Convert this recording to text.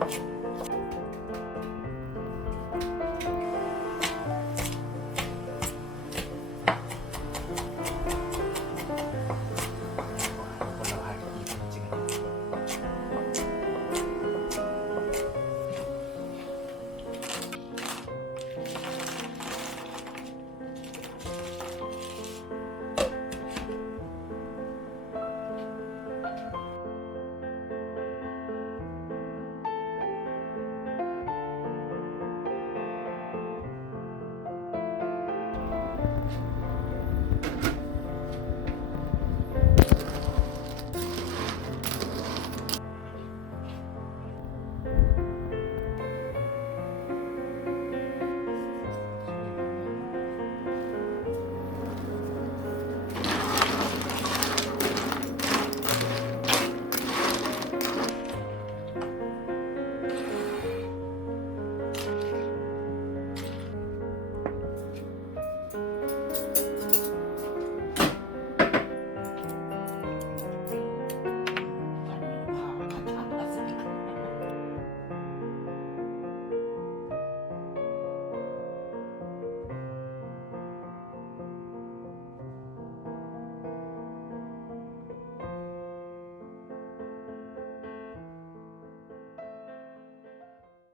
Bye.